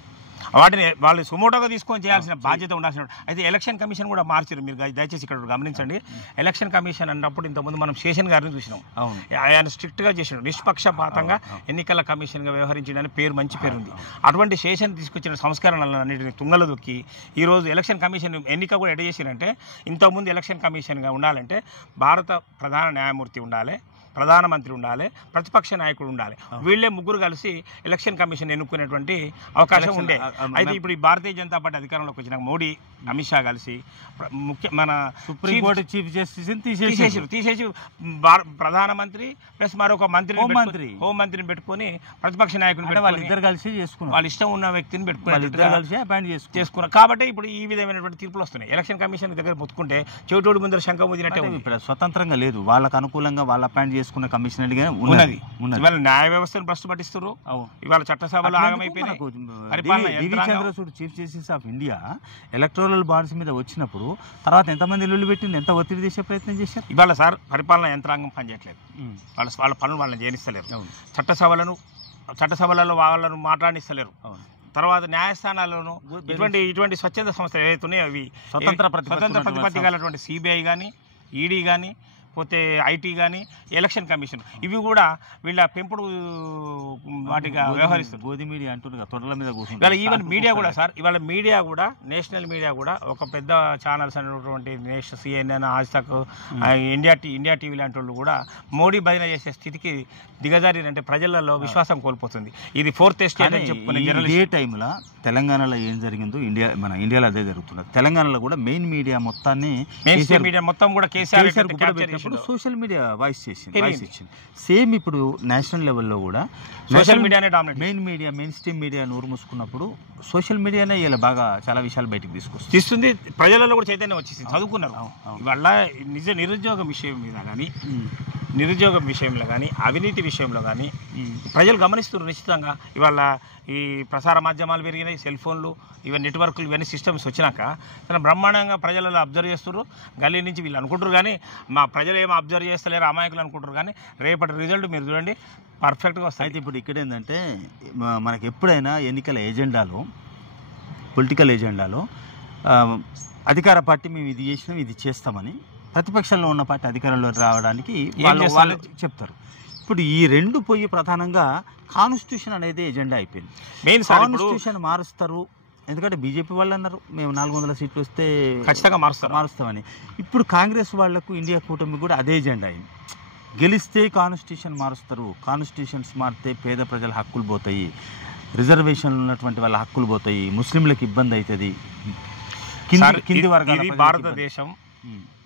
వాటిని వాళ్ళు సుమోటోగా తీసుకొని చేయాల్సిన బాధ్యత ఉండాల్సిన. అయితే ఎలక్షన్ కమిషన్ కూడా మార్చారు. మీరు దయచేసి ఇక్కడ గమనించండి. ఎలక్షన్ కమిషన్ అన్నప్పుడు ఇంతకుముందు మనం శేషన్ గారిని చూసినాం. ఆయన స్ట్రిక్ట్గా చేసినాడు, నిష్పక్షపాతంగా ఎన్నికల కమిషన్గా వ్యవహరించడానికి మంచి పేరు ఉంది. అటువంటి శేషన్ తీసుకొచ్చిన సంస్కరణలన్నింటినీ తుంగలు దొక్కి ఈరోజు ఎలక్షన్ కమిషన్ ఎన్నిక కూడా ఎడ చేసినంటే, ఇంతకుముందు ఎలక్షన్ కమిషన్గా ఉండాలంటే భారత ప్రధాన న్యాయమూర్తి ఉండాలి, ప్రధానమంత్రి ఉండాలి, ప్రతిపక్ష నాయకుడు ఉండాలి. వీళ్ళే ముగ్గురు కలిసి ఎలక్షన్ కమిషన్ ఎన్నుకునేటువంటి అవకాశం ఉండే. అయితే ఇప్పుడు ఈ భారతీయ జనతా పార్టీ అధికారంలోకి వచ్చిన మోడీ అమిత్ షా కలిసి మన సుప్రీంకోర్టు చీఫ్ జస్టిస్ తీసేసి ప్రధానమంత్రి ప్లస్ మరొక హోంమంత్రిని పెట్టుకొని ప్రతిపక్ష నాయకుని వాళ్ళిద్దరు కలిసి చేసుకున్నారు. వాళ్ళ ఇష్టం ఉన్న వ్యక్తిని పెట్టుకుని చేసుకున్నారు. కాబట్టి ఇప్పుడు ఈ విధమైనటువంటి తీర్పులు వస్తున్నాయి. ఎలక్షన్ కమిషన్ దగ్గర మొత్తుకుంటే చెవిటోడి ముందర శంఖ ముదినట్టే ఇప్పుడు స్వతంత్రంగా లేదు, వాళ్ళకు అనుకూలంగా వాళ్ళు అపాయింట్ చేసుకున్న కమిషన్ ఉన్నది. ఇవాళ న్యాయ వ్యవస్థను భ్రష్టు పట్టిస్తారు. ఇవాళ చట్టసభలు ఆగమైపోయినాయి. Chief justice of India electoral bonds మీద వచ్చినప్పుడు తర్వాత ఎంతమంది ఇల్లు పెట్టింది, ఎంత ఒత్తిడి చేసే ప్రయత్నం చేశారు. ఇవాళ సార్ పరిపాలన యంత్రాంగం పనిచేయట్లేదు. వాళ్ళ పనులు వాళ్ళని చేయనిస్తలేరు. చట్టసభలలో వాళ్ళను మాట్లాడిస్తలేరు. తర్వాత న్యాయస్థానాల్లోనూ ఇటువంటి స్వచ్ఛంద సంస్థలు ఏవైతే ఉన్నాయో అవి స్వతంత్ర ప్రతిపత్తి గలటువంటి సిబిఐ కానీ, ఈడీ కానీ, పోతే ఐటీ కానీ, ఎలక్షన్ కమిషన్ ఇవి కూడా వీళ్ళ పెంపుడు వాటిగా వ్యవహరిస్తుంది. గోధి మీడియా అంటున్నారు తొడల మీద కూర్చుంది. ఇవాళ ఈవెన్ మీడియా కూడా సార్, ఇవాళ మీడియా కూడా నేషనల్ మీడియా కూడా ఒక పెద్ద ఛానల్స్ అనేటువంటి CNN, ఆజ్ తక్, ఇండియా టీవీ లాంటి వాళ్ళు కూడా మోడీ భజన చేసే స్థితికి దిగజారిందంటే ప్రజలలో విశ్వాసం కోల్పోతుంది. ఇది ఫోర్త్ ఎస్టేట్ అని చెప్పుకునే ఏ టైంలో తెలంగాణలో ఏం జరిగిందో మన ఇండియాలో అదే జరుగుతున్నది. తెలంగాణలో కూడా మెయిన్ మీడియా మొత్తాన్ని కూడా కేసీఆర్ సోషల్ మీడియా వాయిస్ ఇచ్చింది. సేమ్ ఇప్పుడు నేషనల్ లెవెల్లో కూడా సోషల్ మీడియానే డామినేట్. మెయిన్ స్ట్రీమ్ మీడియా నోరు మూసుకున్నప్పుడు సోషల్ మీడియానే ఇలా బాగా చాలా విషయాలు బయటకు తీసుకొస్తుంది. ప్రజలలో కూడా చైతన్యం వచ్చేసింది, చదువుకున్నారు. ఇవాళ నిరుద్యోగం విషయం మీద కానీ నిరుద్యోగం విషయంలో కానీ అవినీతి విషయంలో కానీ ప్రజలు గమనిస్తున్నారు నిశ్చితంగా. ఇవాళ ఈ ప్రసార మాధ్యమాలు పెరిగినాయి, సెల్ ఫోన్లు, ఇవన్నీ నెట్వర్క్లు, ఇవన్నీ సిస్టమ్స్ వచ్చినాక తన బ్రహ్మాండంగా ప్రజలలో అబ్జర్వ్ చేస్తున్నారు. గల్లీ నుంచి వీళ్ళు అనుకుంటారు కానీ మా ప్రజలు ఏమో అబ్జర్వ్ చేస్తలేరు, అమాయకులు అనుకుంటారు. కానీ రేపటి రిజల్ట్ మీరు చూడండి పర్ఫెక్ట్గా వస్తాయి. అయితే ఇప్పుడు ఇక్కడ ఏంటంటే మనకి ఎప్పుడైనా ఎన్నికల ఏజెండాలో, పొలిటికల్ ఏజెండాలో అధికార పార్టీ మేము ఇది చేసినాం ఇది చేస్తామని, ప్రతిపక్షంలో ఉన్న పార్టీ అధికారంలో రావడానికి వాళ్ళు చెప్తారు. ఇప్పుడు ఈ రెండు పోయి ప్రధానంగా కాన్స్టిట్యూషన్ అనేది ఎజెండా అయిపోయింది. మెయిన్ కాన్స్టిట్యూషన్ మారుస్తారు. ఎందుకంటే బీజేపీ వాళ్ళు అన్నారు మేము 400 సీట్లు వస్తే ఖచ్చితంగా మారుస్తామని. ఇప్పుడు కాంగ్రెస్ వాళ్లకు ఇండియా కూటమి కూడా అదే ఎజెండా అయింది. గెలిస్తే కాన్స్టిట్యూషన్ మారుస్తారు, కాన్స్టిట్యూషన్స్ మారితే పేద ప్రజల హక్కులు పోతాయి, రిజర్వేషన్లు ఉన్నటువంటి వాళ్ళ హక్కులు పోతాయి, ముస్లింలకు ఇబ్బంది అవుతుంది, కింది వర్గాల భారతదేశం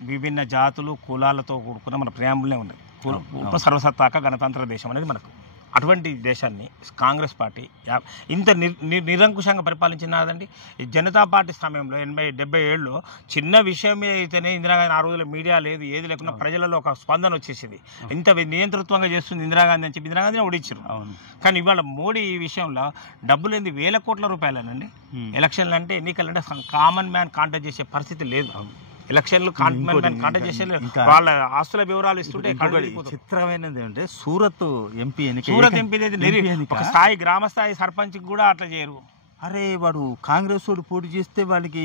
విభిన్న జాతులు కులాలతో కూడుకున్న మన ప్రియాంబులే ఉన్నాయి. సర్వసత్తాక గణతంత్ర దేశం అనేది మనకు. అటువంటి దేశాన్ని కాంగ్రెస్ పార్టీ ఇంత నిరంకుశంగా పరిపాలించినదండి. ఈ జనతా పార్టీ సమయంలో 80-70 చిన్న విషయం అయితేనే ఇందిరాగాంధీ ఆ రోజుల్లో మీడియా లేదు, ఏది లేకుండా ప్రజలలో ఒక స్పందన వచ్చేసింది. ఇంత నియంతృత్వంగా చేస్తుంది ఇందిరాగాంధీ అని చెప్పి ఇందిరాగాంధీని ఓడించారు. కానీ ఇవాళ మోడీ ఈ విషయంలో డబ్బులు ఏంది వేల కోట్ల రూపాయలేనండి. ఎలక్షన్లు అంటే ఎన్నికలు అంటే కామన్ మ్యాన్ కాంటాక్ట్ చేసే పరిస్థితి లేదు. ఎలక్షన్లు కాంటాక్ట్ చేసే వాళ్ళ ఆస్తుల వివరాలు ఇస్తుంటే చిత్రమైనది అంటే సూరత్ ఎంపీ ఒక స్థాయి గ్రామ స్థాయి సర్పంచ్ కూడా అట్లా చేయరు. అరే వాడు కాంగ్రెస్ వాడు పోటీ చేస్తే వాళ్ళకి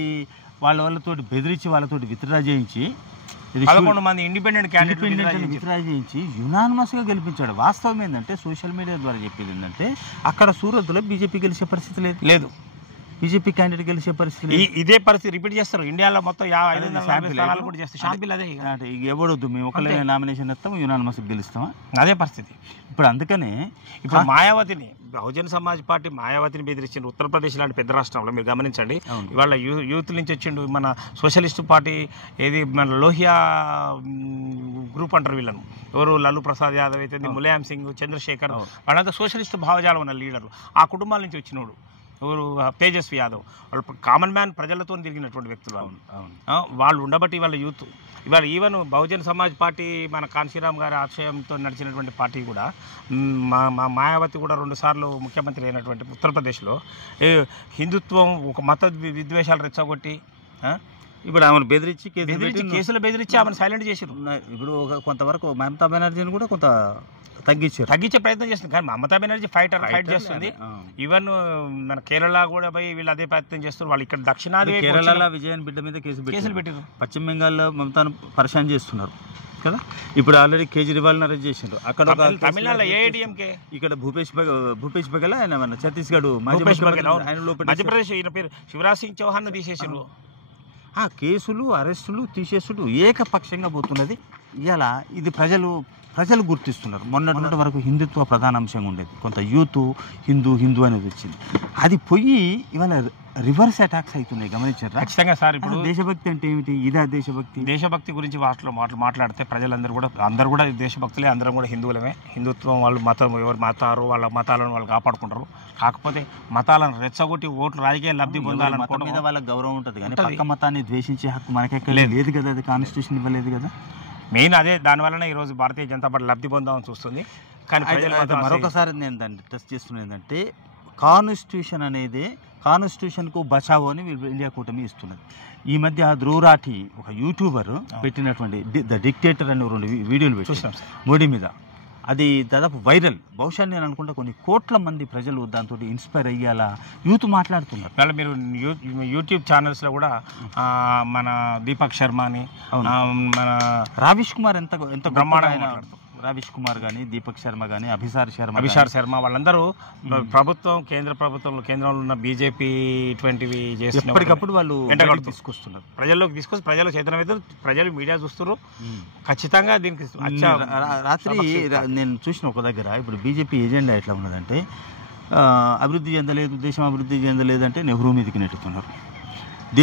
వాళ్ళతోటి బెదిరించి వాళ్ళతోటి విత్డ్రా చేయించి 11 మంది ఇండిపెండెంట్ క్యాండిడేట్ విత్డ్రా చేయించి యునానిమస్గా గెలిపించాడు. వాస్తవం ఏంటంటే సోషల్ మీడియా ద్వారా చెప్పేది ఏంటంటే అక్కడ సూరత్లో బీజేపీ గెలిచే పరిస్థితి లేదు, బీజేపీ క్యాండిడేట్ గెలిచే పరిస్థితి. ఇదే పరిస్థితి రిపీట్ చేస్తారు ఇండియాలో మొత్తం 550 స్థానాలు కూడా చేస్తారు. షాంపిల్ అదే ఎవడొద్దు మేము ఒకళ్ళే నామినేషన్ ఇస్తాం యునానిమస్ గెలుస్తామా, అదే పరిస్థితి. ఇప్పుడు అందుకనే ఇప్పుడు మాయావతిని బహుజన్ సమాజ్ పార్టీ మాయావతిని బెదిరించింది ఉత్తరప్రదేశ్ లాంటి పెద్ద రాష్ట్రంలో. మీరు గమనించండి ఇవాళ యూత్ నుంచి వచ్చిండు మన సోషలిస్ట్ పార్టీ ఏది మన లోహియా గ్రూప్ అంటారు వీళ్ళను. ఎవరు లల్లు ప్రసాద్ యాదవ్ అయితే, ములాయం సింగ్, చంద్రశేఖర్, వాళ్ళంతా సోషలిస్ట్ భావజాలం ఉన్న లీడర్లు. ఆ కుటుంబాల నుంచి వచ్చినోడు ఎవరు తేజస్వి యాదవ్. వాళ్ళు కామన్ మ్యాన్ ప్రజలతో తిరిగినటువంటి వ్యక్తులు. వాళ్ళు ఉండబట్టి వాళ్ళ యూత్ ఇవాళ ఈవెన్ బహుజన్ సమాజ్ పార్టీ మన కాన్షీరామ్ గారి ఆశయంతో నడిచినటువంటి పార్టీ కూడా మా మాయావతి కూడా 2 సార్లు ముఖ్యమంత్రి అయినటువంటి ఉత్తరప్రదేశ్లో హిందుత్వం ఒక మత విద్వేషాలు రెచ్చగొట్టి ఇప్పుడు ఆమెను బెదిరించి కేసులు బెదిరించి ఆమెను సైలెంట్ చేశారు. ఇప్పుడు కొంతవరకు మమతా బెనర్జీని కూడా కొంత తగ్గించే ప్రయత్నం చేస్తుంది. కానీ మమతా బెనర్జీ ఫైట్ చేస్తుంది. ఈవెన్ మన కేరళ కూడా పోయి వీళ్ళు అదే ప్రయత్నం చేస్తారు. వాళ్ళు ఇక్కడ దక్షిణాది కేరళ విజయన్ బిడ్డ మీద కేసులు పెట్టారు. పశ్చిమ బెంగాల్లో మమతాను పరిశాన్ చేస్తున్నారు కదా. ఇప్పుడు ఆల్రెడీ కేజ్రీవాల్ అరెస్ట్ చేసిండ్రు. అక్కడ తమిళనాడులో ఏఐడిఎంకే, ఇక్కడ భూపేష్ బఘెల్ ఆయన మన ఛత్తీస్గఢ్ మధ్యప్రదేశ్ ఈయన పేరు శివరాజ్ సింగ్ చౌహాన్ తీసేసిండ్రు. కేసులు అరెస్టులు తీసేసుడు ఏకపక్షంగా పోతున్నది. ఇలా ఇది ప్రజలు గుర్తిస్తున్నారు. మొన్నటి వరకు హిందుత్వ ప్రధాన అంశంగా ఉండేది, కొంత యూత్ హిందూ అనేది వచ్చింది. అది పోయి ఇవాళ రివర్స్ అటాక్స్ అవుతున్నాయి. గమనించారు ఖచ్చితంగా సార్. ఇప్పుడు దేశభక్తి అంటే ఏమిటి? ఇదే దేశభక్తి గురించి మాట్లాడితే అందరూ కూడా దేశభక్తులే, అందరం కూడా హిందువులమే. హిందుత్వం వాళ్ళు ఎవరు మతారు వాళ్ళ మతాలను వాళ్ళు కాపాడుకుంటారు. కాకపోతే మతాలను రెచ్చగొట్టి ఓట్లు రాజకీయ లబ్ధి పొందాలనుకోవడం మీద వాళ్ళకి గౌరవం ఉంటుంది. కానీ పక్క మతాన్ని ద్వేషించే హక్కు మనకెక్కడ లేదు కదా, అది కాన్స్టిట్యూషన్ ఇవ్వలేదు కదా. మెయిన్ అదే దానివల్లనే ఈరోజు భారతీయ జనతా పార్టీ లబ్ధి పొందామని చూస్తుంది. కానీ మరొకసారి నేను దాన్ని టెస్ట్ చేస్తున్నది ఏంటంటే కాన్స్టిట్యూషన్కు బచావో అని ఇండియా కూటమి ఇస్తున్నది. ఈ మధ్య ధ్రువ్ రాఠీ ఒక యూట్యూబర్ పెట్టినటువంటి ద డిక్టేటర్ అని 2 వీడియోలు పెట్టాం మోడీ మీద. అది దాదాపు వైరల్. బహుశా నేను అనుకుంటా కొన్ని కోట్ల మంది ప్రజలు దాంతో ఇన్స్పైర్ అయ్యేలా యూత్ మాట్లాడుతున్నారు. మళ్ళీ మీరు యూట్యూబ్ ఛానల్స్లో కూడా మన దీపక్ శర్మ అని, మన రావిష్ కుమార్ ఎంత బ్రహ్మాండంగా రావిష్ కుమార్ కానీ, దీపక్ శర్మ కానీ, అభిసార్ శర్మ వాళ్ళందరూ కేంద్రంలో ఉన్న బీజేపీ ఇటువంటివి చేసి ఎప్పటికప్పుడు వాళ్ళు తీసుకొస్తున్నారు. ప్రజల్లోకి తీసుకొచ్చి ప్రజలు చైతన్యత, ప్రజలు మీడియా చూస్తున్నారు. ఖచ్చితంగా దీనికి రాత్రి నేను చూసిన ఒక దగ్గర ఇప్పుడు బీజేపీ ఎజెండా ఎట్లా ఉన్నదంటే అభివృద్ధి చెందలేదు, దేశం అభివృద్ధి చెందలేదంటే నెహ్రూ మీదకి నెట్టుతున్నారు.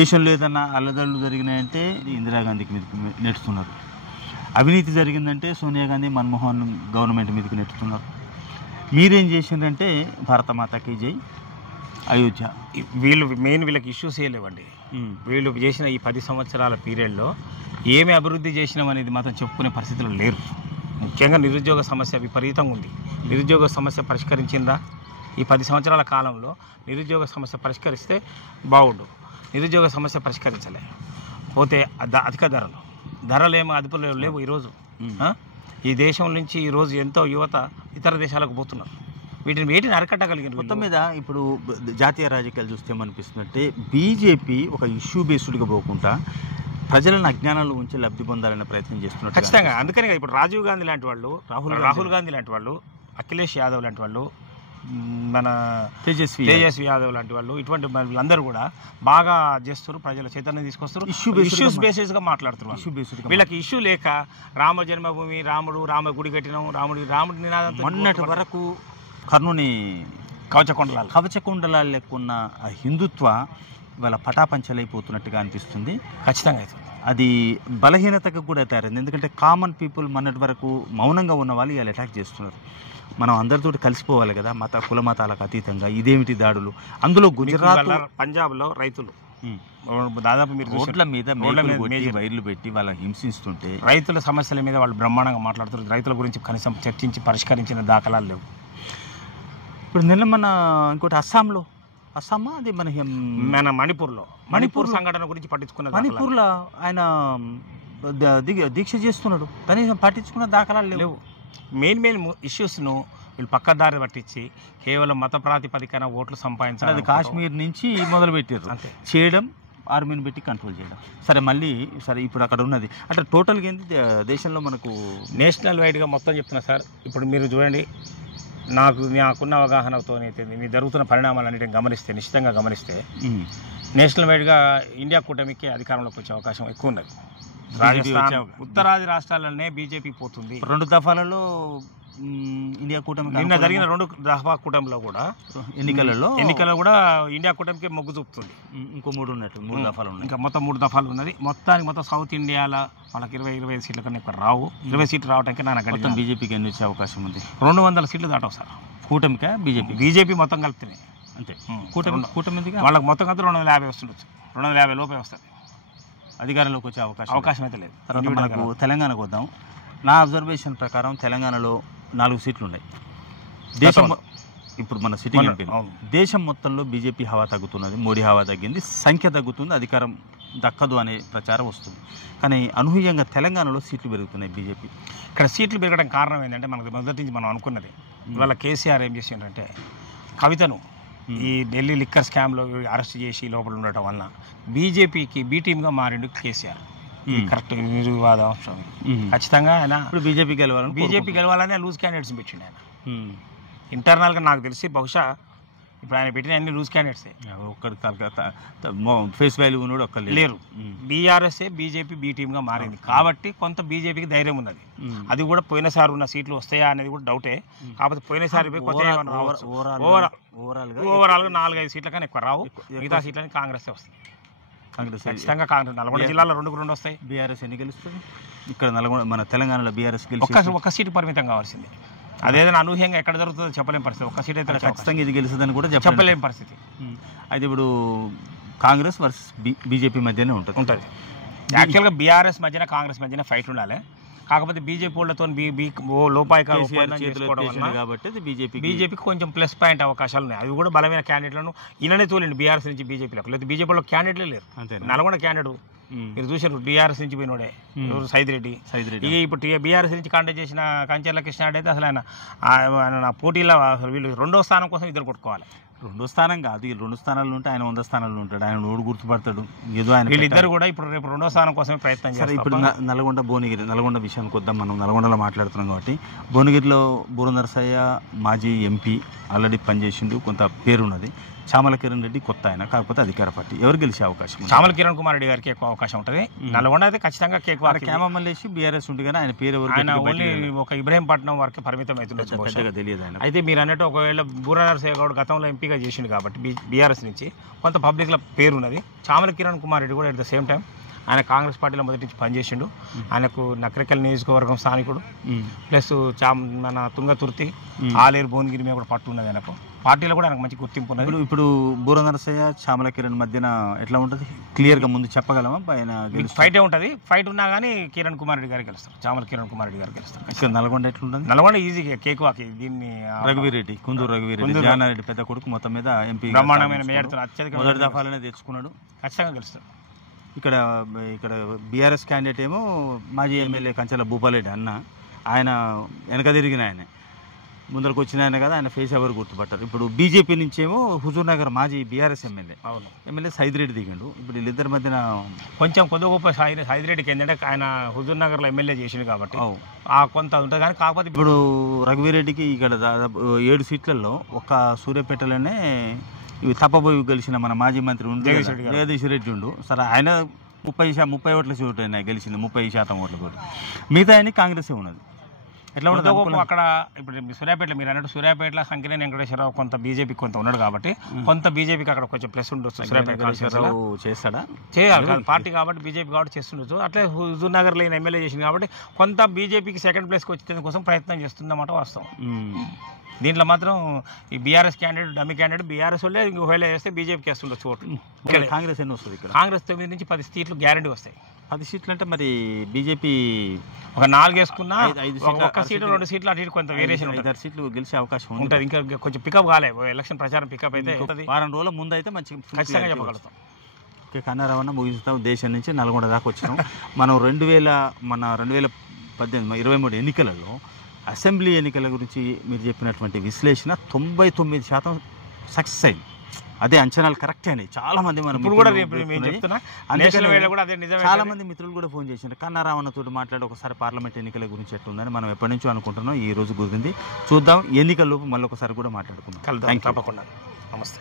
దేశంలో ఏదన్నా అల్లదళ్ళు జరిగినాయంటే ఇందిరాగాంధీకి మీదకి నెట్టుతున్నారు. అవినీతి జరిగిందంటే సోనియా గాంధీ, మన్మోహన్ గవర్నమెంట్ మీదకి నెట్టుతున్నారు. మీరేం చేసిందంటే భారతమాతకి జై, అయోధ్య. వీళ్ళకి ఇష్యూస్ చేయలేవండి. వీళ్ళు చేసిన ఈ 10 సంవత్సరాల పీరియడ్లో ఏమి అభివృద్ధి చేసినాం అనేది మాత్రం చెప్పుకునే పరిస్థితులు లేరు. ముఖ్యంగా నిరుద్యోగ సమస్య విపరీతంగా ఉంది. నిరుద్యోగ సమస్య పరిష్కరించిందా? ఈ 10 సంవత్సరాల కాలంలో నిరుద్యోగ సమస్య పరిష్కరిస్తే బాగుండు. నిరుద్యోగ సమస్య పరిష్కరించలే. పోతే అధిక ధరలేమో అదుపులో లేవు ఈరోజు. ఈ దేశం నుంచి ఈరోజు ఎంతో యువత ఇతర దేశాలకు పోతున్నారు. వీటిని అరికట్టగలిగిన మొత్తం మీద ఇప్పుడు జాతీయ రాజకీయాలు చూస్తే ఏమనిపిస్తుందంటే బీజేపీ ఒక ఇష్యూ బేస్డ్గా పోకుండా ప్రజలను అజ్ఞానంలో ఉంచి లబ్ధి పొందాలనే ప్రయత్నం చేస్తున్నారు. ఖచ్చితంగా. అందుకని ఇప్పుడు రాజీవ్ గాంధీ లాంటి వాళ్ళు, రాహుల్ గాంధీ లాంటి వాళ్ళు, అఖిలేష్ యాదవ్ లాంటి వాళ్ళు, మన తేజస్వి యాదవ్ లాంటి వాళ్ళు, ఇటువంటి వీళ్ళందరూ కూడా బాగా చేస్తారు, ప్రజల చైతన్యం తీసుకొస్తారు, ఇష్యూస్ బేసిస్గా మాట్లాడుతున్నారు. వీళ్ళకి ఇష్యూ లేక రామ జన్మభూమి, రామ గుడి కట్టినాం, రాముడి నినాదం మొన్నటి వరకు కర్నూని కవచకుండలాలు లెక్కున్న హిందుత్వ ఇవాళ పటాపంచలైపోతున్నట్టుగా అనిపిస్తుంది. ఖచ్చితంగా అది బలహీనతకు కూడా తయారైంది. ఎందుకంటే కామన్ పీపుల్ మొన్నటి వరకు మౌనంగా ఉన్న వాళ్ళు ఇవాళ అటాక్ చేస్తున్నారు. మనం అందరితో కలిసిపోవాలి కదా, కుల మతాలకు అతీతంగా. ఇదేమిటి దాడులు? అందులో గుజరాత్, పంజాబ్లో రైతులు దాదాపు మీరు రోడ్ల మీద వైర్లు పెట్టి వాళ్ళని హింసిస్తుంటే రైతుల సమస్యల మీద వాళ్ళు బ్రహ్మాండంగా మాట్లాడుతున్నారు. రైతుల గురించి కనీసం చర్చించి పరిష్కరించిన దాఖలాలు లేవు. ఇప్పుడు నిన్న మన ఇంకోటి అస్సామా అది మన మణిపూర్ సంఘటన గురించి పట్టించుకున్న మణిపూర్లో ఆయన దీక్ష చేస్తున్నాడు, కనీసం పట్టించుకున్న దాఖలాలు లేవు. మెయిన్ ఇష్యూస్ను వీళ్ళు పక్కదారి పట్టించి కేవలం మత ప్రాతిపదికన ఓట్లు సంపాదించాలి. అది కాశ్మీర్ నుంచి మొదలు పెట్టారు చేయడం, ఆర్మీని పెట్టి కంట్రోల్ చేయడం. సరే ఇప్పుడు అక్కడ ఉన్నది అంటే టోటల్గా ఏంటి దేశంలో మనకు నేషనల్ వైడ్గా మొత్తం చెప్తున్నా సార్. ఇప్పుడు మీరు చూడండి, నాకున్న అవగాహనతో అయితే మీ జరుగుతున్న పరిణామాలన్నిటిని నిశ్చితంగా గమనిస్తే నేషనల్ వైడ్గా ఇండియా కూటమికి అధికారంలోకి వచ్చే అవకాశం ఎక్కువ ఉన్నది. రాజస్థాన్, ఉత్తరాది రాష్ట్రాలనే బీజేపీ పోతుంది. 2 దఫాలలో ఇండియా కూటమి నిన్న జరిగిన 2 దఫా కూటమిలో కూడా ఎన్నికల్లో కూడా ఇండియా కూటమికి మొగ్గు చూపుతుంది. ఇంకో 3 దఫాలు ఉన్నాయి. ఇంకా మొత్తం 3 దఫాలు ఉన్నది. మొత్తం సౌత్ ఇండియాలో వాళ్ళకి 20 సీట్ల కన్నా ఇక్కడ రావు. 20 సీట్లు రావడానికి మొత్తం బీజేపీకి ఎన్ని వచ్చే అవకాశం ఉంది? 200 సీట్లు దాటవు సార్. కూటమికా బీజేపీ మొత్తం కలిపితే అంతే. కూటమి వాళ్ళకి మొత్తం కలిపి 250 వస్తుండొచ్చు. 250 లోపే వస్తుంది. అధికారంలోకి వచ్చే అవకాశం అయితే లేదు. తర్వాత మనకు తెలంగాణకు వద్దాం. నా అబ్జర్వేషన్ ప్రకారం తెలంగాణలో 4 సీట్లు ఉన్నాయి. ఇప్పుడు మన సిట్టింగ్ ఎంపీ దేశం మొత్తంలో బీజేపీ హవా తగ్గుతున్నది, మోడీ హవా తగ్గింది, సంఖ్య తగ్గుతుంది, అధికారం దక్కదు అనే ప్రచారం వస్తుంది. కానీ అనూహ్యంగా తెలంగాణలో సీట్లు పెరుగుతున్నాయి బీజేపీ. ఇక్కడ సీట్లు పెరగడం కారణం ఏంటంటే మనకు మొదటి నుంచి మనం అనుకున్నది, ఇవాళ కేసీఆర్ ఏం చేసిందంటే కవితను ఈ ఢిల్లీ లిక్కర్ స్కామ్లో అరెస్ట్ చేసి లోపల ఉండటం వలన బీజేపీకి బీ టీమ్గా మారిండు కేసీఆర్. కరెక్ట్ నిర్వివాద అంశం. ఖచ్చితంగా ఆయన ఇప్పుడు బీజేపీ గెలవాలని లూజ్ క్యాండిడేట్స్ పెట్టిండు ఆయన. ఇంటర్నల్గా నాకు తెలిసి బహుశా ఇప్పుడు ఆయన పెట్టిన అన్ని లూజ్ క్యాండిడేట్సే. ఒక్కరి ఫేస్ వాల్యూ ఉన్నాడు ఒక్కరు లేరు. బీఆర్ఎస్ఏ బీజేపీ బీ టీమ్గా మారింది కాబట్టి కొంత బీజేపీకి ధైర్యం ఉన్నది. అది కూడా పోయినసారి ఉన్న సీట్లు వస్తాయా అనేది కూడా డౌటే. కాకపోతే పోయినసారి ఓవరాల్గా 4-5 సీట్ల కన్నా ఎక్కువ రావు. మిగతా సీట్లని కాంగ్రెస్ వస్తుంది. ఖచ్చితంగా కాంగ్రెస్. నల్గొండ జిల్లాలో 2 వస్తాయి. బీఆర్ఎస్ ఎన్ని గెలుస్తుంది? ఇక్కడ మన తెలంగాణలో బీఆర్ఎస్ ఒక్క సీటు పరిమితం కావాల్సింది. అదేదైనా అనూహ్యంగా ఎక్కడ జరుగుతుందో చెప్పలేని పరిస్థితి. ఒక్క సీట్ అయితే ఖచ్చితంగా ఇది గెలుస్తుందని కూడా చెప్పలేని పరిస్థితి. అయితే ఇప్పుడు కాంగ్రెస్ వర్సెస్ బీజేపీ మధ్యనే ఉంటుంది. యాక్చువల్గా బీఆర్ఎస్ మధ్యన కాంగ్రెస్ మధ్యన ఫైట్ ఉండాలి. కాకపోతే బీజేపీ వాళ్ళతో లోపాయికాలు కాబట్టి బీజేపీకి కొంచెం ప్లస్ పాయింట్ అవకాశాలు ఉన్నాయి. అవి కూడా బలమైన క్యాండిడేట్లను ఈయననే తోలిండి బీఆర్ఎస్ నుంచి బీజేపీలోకి. లేదా బీజేపీలో క్యాండిడేట్లే లేరు. నల్గొండ క్యాండిడేట్ మీరు చూసారు, టీఆర్ఎస్ నుంచి పోయినోడే సైదిరెడ్డి. ఇప్పుడు బీఆర్ఎస్ నుంచి కాంటాక్ట్ చేసిన కంచెర్ల కృష్ణారెడ్డి అయితే అసలు ఆయన పోటీలో వీళ్ళు 2వ స్థానం కోసం ఇద్దరు కొట్టుకోవాలి. 2వ స్థానం కాదు, 2 స్థానాలు ఉంటే ఆయన 100 స్థానాల్లో ఉంటాడు. ఆయన నోడు గుర్తుపడతాడు. ఏదో ఆయన వీళ్ళిద్దరు కూడా ఇప్పుడు రేపు 2వ స్థానం కోసమే ప్రయత్నం చేస్తారు. ఇప్పుడు నల్గొండ విషయానికి వద్దాం. మనం నల్గొండలో మాట్లాడుతున్నాం కాబట్టి భువనగిరిలో బూర నరసయ్య మాజీ ఎంపీ ఆల్రెడీ పనిచేసిండు, కొంత పేరున్నది. చామల కిరణ్ రెడ్డి కొత్త ఆయన, కాకపోతే అధికార పార్టీ. ఎవరు గెలిచే అవకాశం? చామల కిరణ్ కుమార్ రెడ్డి గారికి ఎక్కువ అవకాశం ఉంటుంది. నల్గొండ అయితే ఖచ్చితంగా కేమమల్లేసి బీఆర్ఎస్ ఉంటుంది కానీ ఆయన పేరు ఆయన ఓన్లీ ఒక ఇబ్రహీంపట్నం వరకు పరిమితం అవుతుండొచ్చు. తెలియదు ఆయన. అయితే మీరు అన్నట్టు ఒకవేళ బూర నరసయ్య గౌడ్ గతంలో ఎంపీగా చేసిండు కాబట్టి బీఆర్ఎస్ నుంచి కొంత పబ్లిక్లో పేరు ఉన్నది. చామల కిరణ్ కుమార్ రెడ్డి కూడా అట్ ద సేమ్ టైం ఆయన కాంగ్రెస్ పార్టీలో మొదటి నుంచి పనిచేసిండు. ఆయనకు నకరికల్ నియోజకవర్గం స్థానికుడు, ప్లస్ మన తుంగతుర్తి, ఆలేరు, భువనగిరి మీద కూడా పట్టు ఉన్నది ఆయనకు. పార్టీలో కూడా ఆయనకు మంచి గుర్తింపు ఉన్నది. ఇప్పుడు బూర నరసయ్య చామల కిరణ్ మధ్యన ఎట్లా ఉంటుంది క్లియర్గా ముందు చెప్పగలమా? పైన ఫైటే ఉంటుంది. ఫైట్ ఉన్నా కానీ కిరణ్ కుమార్ రెడ్డి గారు గెలుస్తారు. చామల కిరణ్ కుమార్ రెడ్డి గారు గెలుస్తారు. ఇక్కడ నల్గొండ ఎట్లుంటుంది? నల్గొండ ఈజీగా కేక్ వాకి దీన్ని రఘువీరెడ్డి, కుందూరు రఘువీరెడ్డి, జానారెడ్డి పెద్ద కొడుకు, మొత్తం మీద ఎంపీ బ్రహ్మాండమైన మేయర్తో అత్యధిక మొదటి దఫాలనే తెచ్చుకున్నాడు. ఖచ్చితంగా గెలుస్తాడు. ఇక్కడ బీఆర్ఎస్ క్యాండిడేట్ ఏమో మాజీ ఎమ్మెల్యే కంచెల భూపాలరెడ్డి అన్న, ఆయన వెనక తిరిగిన ఆయన, ముందరకు వచ్చిన ఆయన కదా, ఆయన ఫేస్ ఎవరు గుర్తుపట్టారు. ఇప్పుడు బీజేపీ నుంచేమో హుజూర్ నగర్ మాజీ బీఆర్ఎస్ ఎమ్మెల్యే సైదిరెడ్డి దిగిండు. ఇప్పుడు వీళ్ళిద్దరి మధ్యన కొంచెం కొద్ది గొప్ప సైదిరెడ్డికి ఏంటంటే ఆయన హుజూర్ నగర్లో ఎమ్మెల్యే చేసిండు కాబట్టి కొంత ఉంటుంది. కానీ కాకపోతే ఇప్పుడు రఘువీరెడ్డికి ఇక్కడ దాదాపు 7 సీట్లలో ఒక సూర్యాపేటలోనే ఇవి తప్పబోయి గెలిచిన మన మాజీ మంత్రి జగదీష్ రెడ్డి ఉండు. సరే ఆయన 30 ఓట్ల చోటు గెలిచింది, 30% ఓట్ల. మిగతా ఆయన కాంగ్రెసే ఉన్నది. ఎట్లా ఉండదు అక్కడ? ఇప్పుడు సూర్యాపేటలో మీరు అన్నట్టు సూర్యాపేటలో సంకినేని వెంకటేశ్వరరావు కొంత బీజేపీకి కొంత ఉన్నాడు కాబట్టి కొంత బీజేపీకి అక్కడ కొంచెం ప్లస్ ఉండొచ్చు. సూర్యాపేట చేస్తాడా? చేయాలి, పార్టీ కాబట్టి బీజేపీ కాబట్టి చేస్తుండొచ్చు. అట్లే హుజూర్ నగర్ లో ఎమ్మెల్యే చేసింది కాబట్టి కొంత బీజేపీకి సెకండ్ ప్లేస్కి వచ్చేందుకు కోసం ప్రయత్నం చేస్తుందన్నమాట వాస్తవం. దీంట్లో మాత్రం ఈ BRS candidate dummy candidate BRS వాళ్ళే ఇంకొకవేళ చేస్తే బీజేపీకి వేస్తుండొచ్చు ఓట్లు. కాంగ్రెస్ ఎన్ని వస్తుంది? ఇక్కడ కాంగ్రెస్ 9 నుంచి 10 సీట్లు గ్యారంటీ వస్తాయి. 10 సీట్లు అంటే మరి బీజేపీ ఒక 4 వేసుకున్నా 1 సీటు 2 సీట్లు అటు ఇటు కొంత వేరియేషన్ ఉంటుంది. 5 సీట్లు గెలిచే అవకాశం ఉంటుంది. ఇంకా కొంచెం పికప్ కాలేదు, ఎలక్షన్ ప్రచారం పికప్ అయితే వారం రోజుల ముందు అయితే మంచి ఖచ్చితంగా చెప్పగలుగుతాం. ఓకే, కన్నారావన్న ముగిస్తాం. దేశం నుంచి నల్గొండ దాకా వచ్చినాం. మనం 2023 ఎన్నికలలో అసెంబ్లీ ఎన్నికల గురించి మీరు చెప్పినటువంటి విశ్లేషణ 99% సక్సెస్ అయింది. అదే అంచనాలు కరెక్ట్ అయినాయి. చాలా మంది చాలా మంది మిత్రులు కూడా ఫోన్ చేసినారు. కన్నారావన్నతో మాట్లాడి ఒకసారి పార్లమెంట్ ఎన్నికల గురించి ఎట్లుందని మనం ఎప్పటి నుంచో అనుకుంటున్నాం. ఈ రోజు కుదిరింది. చూద్దాం, ఎన్నికల లోపు మళ్ళీ ఒకసారి కూడా మాట్లాడుకుందాం. తప్పకుండా. నమస్తే.